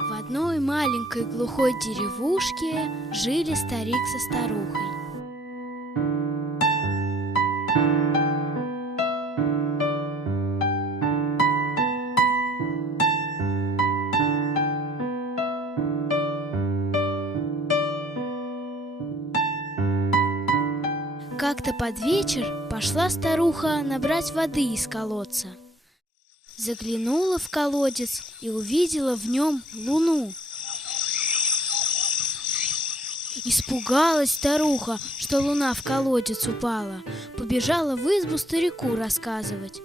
В одной маленькой глухой деревушке жили старик со старухой. Как-то под вечер пошла старуха набрать воды из колодца. Заглянула в колодец и увидела в нем луну. Испугалась старуха, что луна в колодец упала. Побежала в избу старику рассказывать.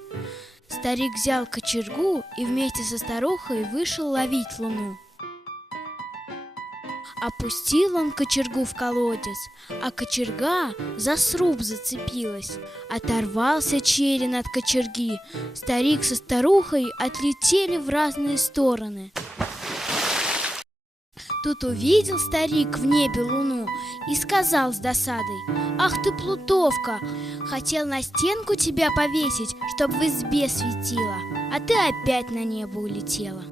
Старик взял кочергу и вместе со старухой вышел ловить луну. Опустил он кочергу в колодец, а кочерга за сруб зацепилась. Оторвался черен от кочерги. Старик со старухой отлетели в разные стороны. Тут увидел старик в небе луну и сказал с досадой: «Ах ты, плутовка! Хотел на стенку тебя повесить, чтоб в избе светила, а ты опять на небо улетела».